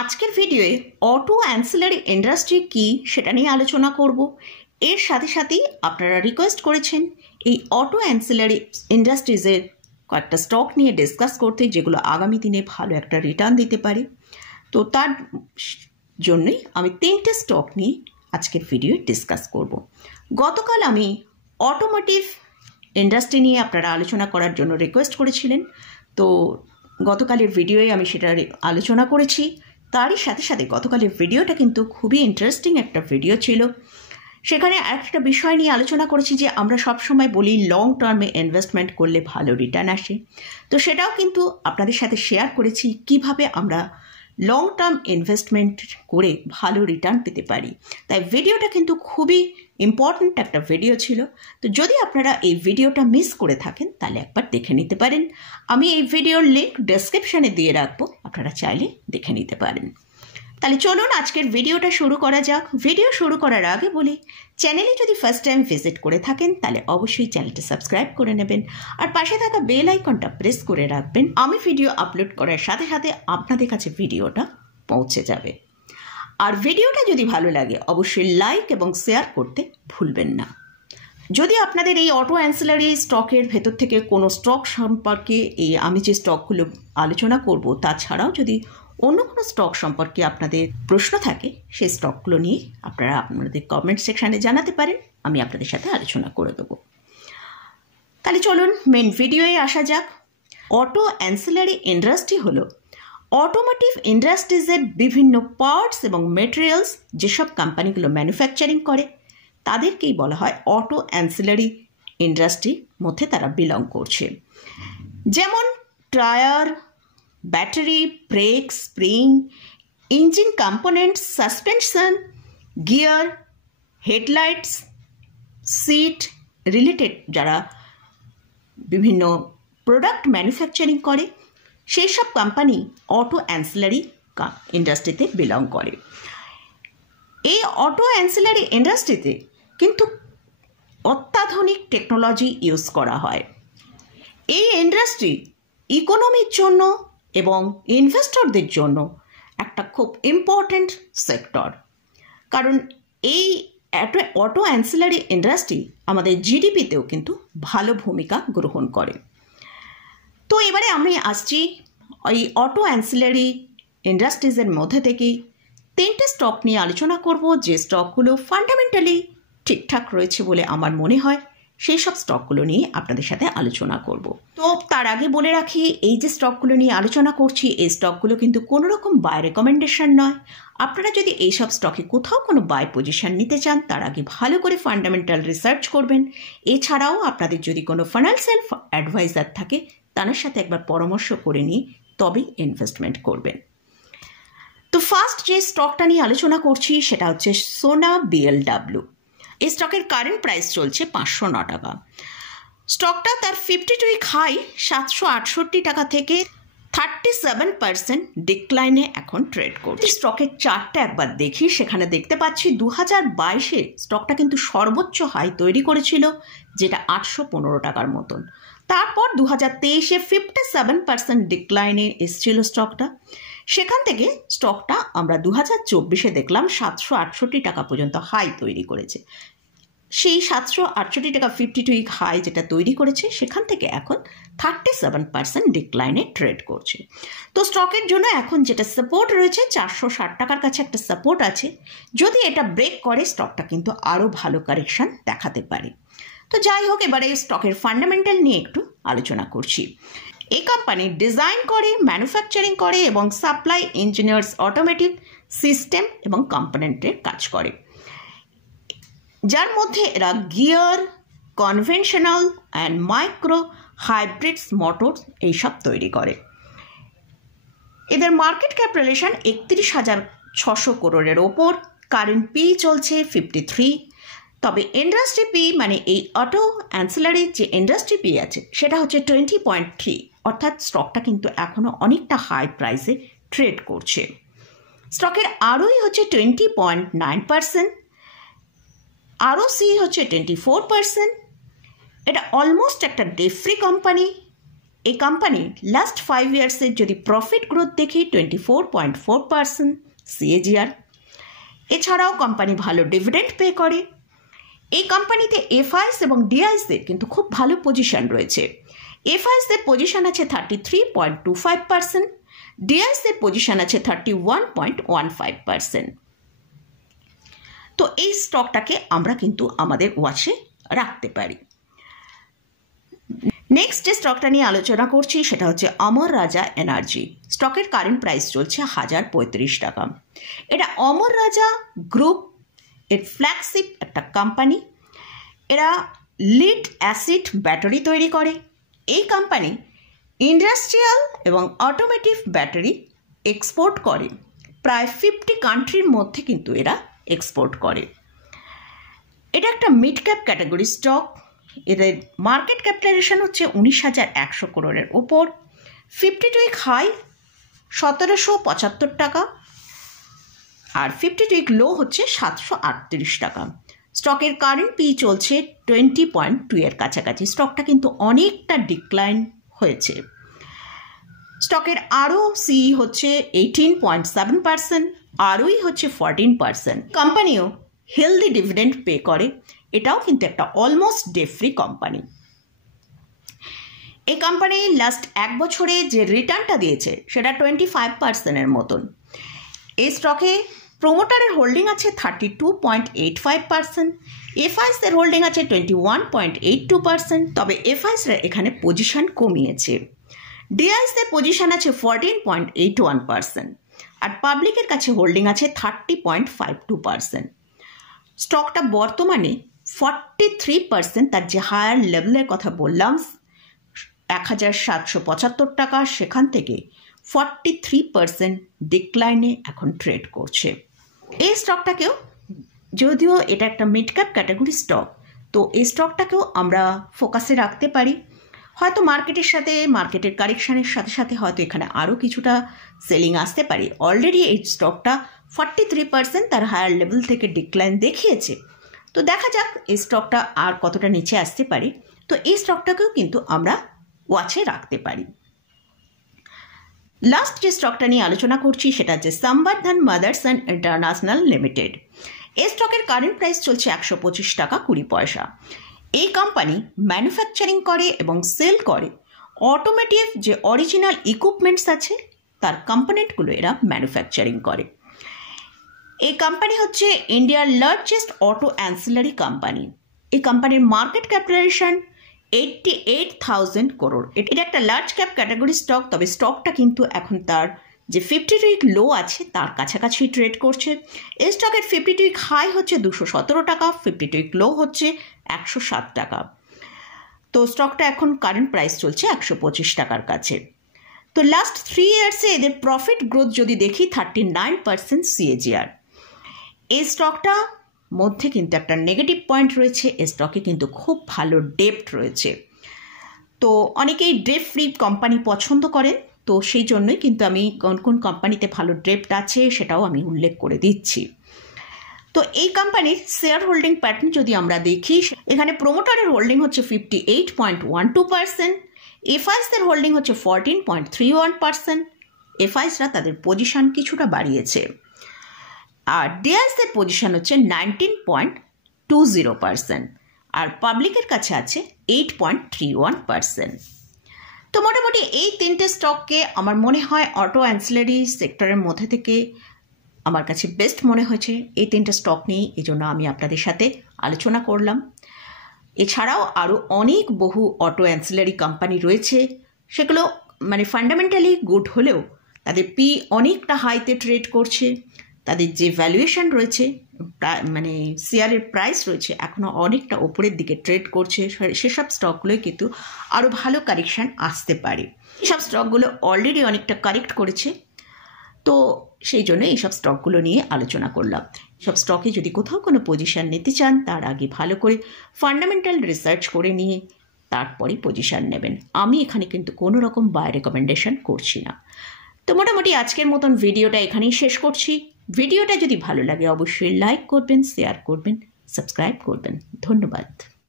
আজকের ভিডিওয়ে auto ancillary industry কি সেটা নিয়ে আলোচনা করব। এর সাথে সাথেই আপনারা রিকোয়েস্ট করেছেন এই অটো অ্যান্সিলারি ইন্ডাস্ট্রিজের কয়েকটা স্টক নিয়ে ডিসকাস করতে, যেগুলো আগামী দিনে ভালো একটা রিটার্ন দিতে পারে। তো তার জন্যই আমি 3টে স্টক নিয়ে আজকের ভিডিওয়ে ডিসকাস করব। গতকাল আমি অটোমোটিভ ইন্ডাস্ট্রি নিয়ে আপনারা আলোচনা করার জন্য রিকোয়েস্ট করেছিলেন, তো গতকালের ভিডিওয়ে আমি সেটা আলোচনা করেছি। তারই সাথে সাথে গতকালের ভিডিওটা কিন্তু খুবই ইন্টারেস্টিং একটা ভিডিও ছিল। সেখানে একটা বিষয় নিয়ে আলোচনা করেছি যে আমরা সবসময় বলি লং টার্মে ইনভেস্টমেন্ট করলে ভালো রিটার্ন আসে, তো সেটাও কিন্তু আপনাদের সাথে শেয়ার করেছি কিভাবে আমরা লং টার্ম ইনভেস্টমেন্ট করে ভালো রিটার্ন পেতে পারি। তাই ভিডিওটা কিন্তু খুবই ইম্পর্ট্যান্ট একটা ভিডিও ছিল। তো যদি আপনারা এই ভিডিওটা মিস করে থাকেন তাহলে একবার দেখে নিতে পারেন। আমি এই ভিডিওর লিঙ্ক ডেসক্রিপশানে দিয়ে রাখবো, আপনারা চাইলে দেখে নিতে পারেন। তাহলে চলুন আজকের ভিডিওটা শুরু করা যাক। ভিডিও শুরু করার আগে বলি, চ্যানেলে যদি ফার্স্ট টাইম ভিজিট করে থাকেন তাহলে অবশ্যই চ্যানেলটা সাবস্ক্রাইব করে নেবেন আর পাশে থাকা বেল আইকনটা প্রেস করে রাখবেন। আমি ভিডিও আপলোড করার সাথে সাথে আপনাদের কাছে ভিডিওটা পৌঁছে যাবে। আর ভিডিওটা যদি ভালো লাগে অবশ্যই লাইক এবং শেয়ার করতে ভুলবেন না। যদি আপনাদের এই অটো অ্যান্সিলারি স্টকের ভেতর থেকে কোনো স্টক সম্পর্কে আমি যে স্টকগুলো আলোচনা করব তাছাড়াও যদি অন্য কোনো স্টক সম্পর্কে আপনাদের প্রশ্ন থাকে, সেই স্টকগুলো নিয়ে আপনারা আপনাদের কমেন্ট সেকশানে জানাতে পারেন, আমি আপনাদের সাথে আলোচনা করে দেবো। তাহলে চলুন মেন ভিডিওয়ে আসা যাক। অটো অ্যান্সিলারি ইন্ডাস্ট্রি হলো অটোমোটিভ ইন্ডাস্ট্রিজের বিভিন্ন পার্টস এবং মেটেরিয়ালস যেসব কোম্পানিগুলো ম্যানুফ্যাকচারিং করে তাদেরকেই বলা হয় অটো অ্যান্সিলারি ইন্ডাস্ট্রির মধ্যে তারা বিলং করছে। যেমন tyre, battery, brake, spring, engine components, suspension, gear, headlights, seat related যারা বিভিন্ন প্রোডাক্ট ম্যানুফ্যাকচারিং করে সেই সব কোম্পানি অটো অ্যান্সিলারি ইন্ডাস্ট্রিতে বিলং করে। এই অটো অ্যান্সিলারি ইন্ডাস্ট্রিতে কিন্তু অত্যাধুনিক টেকনোলজি ইউজ করা হয়। এই ইন্ডাস্ট্রি ইকোনমির জন্য এবং ইনভেস্টরদের জন্য একটা খুব ইম্পর্ট্যান্ট সেক্টর, কারণ এই অটো অ্যান্সিলারি ইন্ডাস্ট্রি আমাদের জিডিপিতেও কিন্তু ভালো ভূমিকা গ্রহণ করে। তো এবারে আমি আসছি এই অটো অ্যান্সিলারি ইন্ডাস্ট্রিজের মধ্যে থেকেই 3টে স্টক নিয়ে আলোচনা করব, যে স্টকগুলো ফান্ডামেন্টালি ঠিকঠাক রয়েছে বলে আমার মনে হয় সেই সব স্টকগুলো নিয়ে আপনাদের সাথে আলোচনা করব। তো তার আগে বলে রাখি, এই যে স্টকগুলো নিয়ে আলোচনা করছি এই স্টকগুলো কিন্তু কোনো রকম বাই রেকমেন্ডেশন নয়। আপনারা যদি এইসব স্টকে কোথাও কোনো বাই পজিশন নিতে চান তার আগে ভালো করে ফান্ডামেন্টাল রিসার্চ করবেন। এছাড়াও আপনাদের যদি কোনো ফাইন্যান্সিয়াল অ্যাডভাইজার থাকে তার সাথে একবার পরামর্শ করে নিয়ে তবেই ইনভেস্টমেন্ট করবেন। তো ফার্স্ট যে স্টকটা নিয়ে আলোচনা করছি সেটা হচ্ছে সোনা বিএলডাব্লিউ। এই স্টকের কারেন্ট প্রাইস চলছে 509 টাকা। স্টকটা তার 52 উইক হাই 768 টাকা থেকে 37% ডিক্লাইনে এখন ট্রেড করছে। স্টকের চার্টটা একবার দেখি, সেখানে দেখতে পাচ্ছি 2022-এ স্টকটা কিন্তু সর্বোচ্চ হাই তৈরি করেছিল, যেটা 815 টাকার মতন। তারপর 2023-এ 57% ডিক্লাইনে এসেছিল স্টকটা। সেখান থেকে স্টকটা আমরা 2024-এ দেখলাম 768 টাকা পর্যন্ত হাই তৈরি করেছে। সেই 768 টাকা 52 উইক হাই যেটা তৈরি করেছে সেখান থেকে এখন 37% ডিক্লাইনে ট্রেড করছে। তো স্টকের জন্য এখন যেটা সাপোর্ট রয়েছে 460 টাকার কাছে একটা সাপোর্ট আছে। যদি এটা ব্রেক করে স্টকটা কিন্তু আরও ভালো কারেকশন দেখাতে পারে। তো যাই হোক, এবারে স্টকের ফান্ডামেন্টাল নিয়ে একটু আলোচনা করছি। এই কোম্পানি ডিজাইন করে, ম্যানুফ্যাকচারিং করে এবং সাপ্লাই ইঞ্জিনিয়ার্স অটোমেটিক সিস্টেম এবং কম্পোনেন্টের কাজ করে, যার মধ্যে এরা gear, conventional and micro hybrids motors এইসব তৈরি করে। এদের মার্কেট ক্যাপিটালাইজেশন 31,600 করোড়ের ওপর। কারেন্ট পি চলছে 53। তবে ইন্ডাস্ট্রি পি মানে এই অটো অ্যান্সিলারি যে ইন্ডাস্ট্রি পি আছে সেটা হচ্ছে 20.3, অর্থাৎ স্টকটা কিন্তু এখনও অনেকটা হাই প্রাইসে ট্রেড করছে। স্টকের আরওই হচ্ছে 20.9%, ROC হচ্ছে 24%। এটা অলমোস্ট একটা ডেট ফ্রি কোম্পানি। এই কোম্পানি লাস্ট 5 ইয়ার্সের যদি প্রফিট গ্রোথ দেখি 24.4% CAGR। এছাড়াও কোম্পানি ভালো ডিভিডেন্ড পে করে। এই কোম্পানিতে এফআইএস এবং ডিআইএসদের কিন্তু খুব ভালো পজিশন রয়েছে। এফআইএসদের পজিশন আছে 33.25%, ডিআইএসদের পজিশন আছে 31.15%। তো এই স্টকটাকে আমরা কিন্তু আমাদের ওয়াচে রাখতে পারি। নেক্সট যে স্টকটা নিয়ে আলোচনা করছি সেটা হচ্ছে অমর রাজা এনার্জি। স্টকের কারেন্ট প্রাইস চলছে 1035 টাকা। এটা অমর রাজা গ্রুপ এর ফ্ল্যাগশিপ একটা কোম্পানি। এরা লিড অ্যাসিড ব্যাটারি তৈরি করে। এই কোম্পানি ইন্ডাস্ট্রিয়াল এবং অটোমেটিভ ব্যাটারি এক্সপোর্ট করে। প্রায় 50 কান্ট্রির মধ্যে কিন্তু এরা এক্সপোর্ট করে। এটা একটা মিড ক্যাপ ক্যাটাগরি স্টক। এদের মার্কেট ক্যাপিটালাইজেশন হচ্ছে 19,100 করোড়ের ওপর। 52 উইক হাই 1775 টাকা আর 52 উইক লো হচ্ছে 738 টাকা। স্টকের কারেন্ট পি চলছে 20.2 এর কাছাকাছি। স্টকটা কিন্তু অনেকটা ডিক্লাইন হয়েছে। স্টকের আরও সি হচ্ছে 18.7%, আরওই হচ্ছে 14%। কোম্পানিও হেলদি ডিভিডেন্ড পে করে। এটাও কিন্তু একটা অলমোস্ট ডে ফ্রি কোম্পানি। এই কোম্পানি লাস্ট 1 বছরে যে রিটার্নটা দিয়েছে সেটা 25%-এর মতন। এই স্টকে প্রোমোটারের হোল্ডিং আছে 32.85%, এফআইএসদের হোল্ডিং আছে 21.82%। তবে এফআইএসরা এখানে পজিশন কমিয়েছে। ডিআইএসদের পজিশন আছে 14.81% আর পাবলিকের কাছে হোল্ডিং আছে 30.52%। স্টকটা বর্তমানে 43%, তার যে হায়ার লেভেলের কথা বললাম 1775 টাকা, সেখান থেকে 43% ডিক্লাইনে এখন ট্রেড করছে। এই স্টকটাকেও, যদিও এটা একটা মিড ক্যাপ ক্যাটাগরি স্টক, তো এই স্টকটাকেও আমরা ফোকাসে রাখতে পারি। হয়তো মার্কেটের কারেকশানের সাথে সাথে হয়তো এখানে আরও কিছুটা সেলিং আসতে পারে। অলরেডি এই স্টকটা 43% তার হায়ার লেভেল থেকে ডিক্লাইন দেখিয়েছে। তো দেখা যাক এই স্টকটা আর কতটা নিচে আসতে পারে। তো এই স্টকটাকেও কিন্তু আমরা ওয়াচে রাখতে পারি। লাস্ট যে স্টকটা নিয়ে আলোচনা করছি সেটা হচ্ছে সম্বর্ধন মাদারসন ইন্টারন্যাশনাল লিমিটেড। এই স্টকের কারেন্ট প্রাইস চলছে 125 টাকা 20 পয়সা। এই কোম্পানি ম্যানুফ্যাকচারিং করে এবং সেল করে অটোমেটিভ যে অরিজিনাল ইকুইপমেন্টস আছে তার কম্পোনেন্টগুলো এরা ম্যানুফ্যাকচারিং করে। এই কোম্পানি হচ্ছে ইন্ডিয়ার লার্জেস্ট অটো অ্যান্সিলারি কোম্পানি। এই কোম্পানির মার্কেট ক্যাপিটালাইজেশন 88,000 করোড়। এটা একটা লার্জ ক্যাপ ক্যাটাগরি স্টক। তবে স্টকটা কিন্তু এখন তার যে 52 উইক লো আছে তার কাছাকাছি ট্রেড করছে। এই স্টকের 52 উইক হাই হচ্ছে 217 টাকা, 52 উইক লো হচ্ছে 107 টাকা। তো স্টকটা এখন কারেন্ট প্রাইস চলছে 125 টাকার কাছে। তো লাস্ট 3 ইয়ার্সে এদের প্রফিট গ্রোথ যদি দেখি 39% CAGR। এই স্টকটা মধ্যে কিন্তু একটা নেগেটিভ পয়েন্ট রয়েছে। এই স্টকে কিন্তু খুব ভালো ডেপ্ট রয়েছে। তো অনেকেই ডেপ ফ্রি কোম্পানি পছন্দ করেন, তো সেই জন্যই কিন্তু আমি কোন কোন কোম্পানিতে ভালো ডেপ্ট আছে সেটাও আমি উল্লেখ করে দিচ্ছি। তো এই কোম্পানির শেয়ার হোল্ডিং প্যাটার্ন যদি আমরা দেখি, এখানে প্রোমোটারের হোল্ডিং হচ্ছে 58.12%, এফআইএসদের হোল্ডিং হচ্ছে 14.31%। এফআইএসরা তাদের পজিশন কিছুটা বাড়িয়েছে আর ডিআইএসদের পজিশন হচ্ছে 19.20%, আর পাবলিকের কাছে আছে 8.31%। তো মোটামুটি এই 3টে স্টককে আমার মনে হয় অটো অ্যান্সিলারি সেক্টরের মধ্যে থেকে আমার কাছে বেস্ট মনে হয়েছে। এই 3টে স্টক নিয়ে এই জন্য আমি আপনাদের সাথে আলোচনা করলাম। এছাড়াও আরও অনেক বহু অটো অ্যান্সিলারি কোম্পানি রয়েছে, সেগুলো মানে ফান্ডামেন্টালি গুড হলেও তাদের পি অনেকটা হাইতে ট্রেড করছে। তাদের যে ভ্যালুয়েশন রয়েছে, মানে শেয়ারের প্রাইস রয়েছে, এখনও অনেকটা ওপরের দিকে ট্রেড করছে। সেসব স্টকগুলোই কিন্তু আরও ভালো কারেকশান আসতে পারে। এইসব স্টকগুলো অলরেডি অনেকটা কারেক্ট করেছে, তো সেই জন্য এইসব স্টকগুলো নিয়ে আলোচনা করলাম। সব স্টকে যদি কোথাও কোনো পজিশান নিতে চান তার আগে ভালো করে ফান্ডামেন্টাল রিসার্চ করে নিয়ে তারপরে পজিশান নেবেন। আমি এখানে কিন্তু কোনো রকম বাই রেকমেন্ডেশন করছি না। তো মোটামুটি আজকের মতন ভিডিওটা এখানেই শেষ করছি। ভিডিওটা যদি ভালো লাগে অবশ্যই লাইক করবেন, শেয়ার করবেন, সাবস্ক্রাইব করবেন। ধন্যবাদ।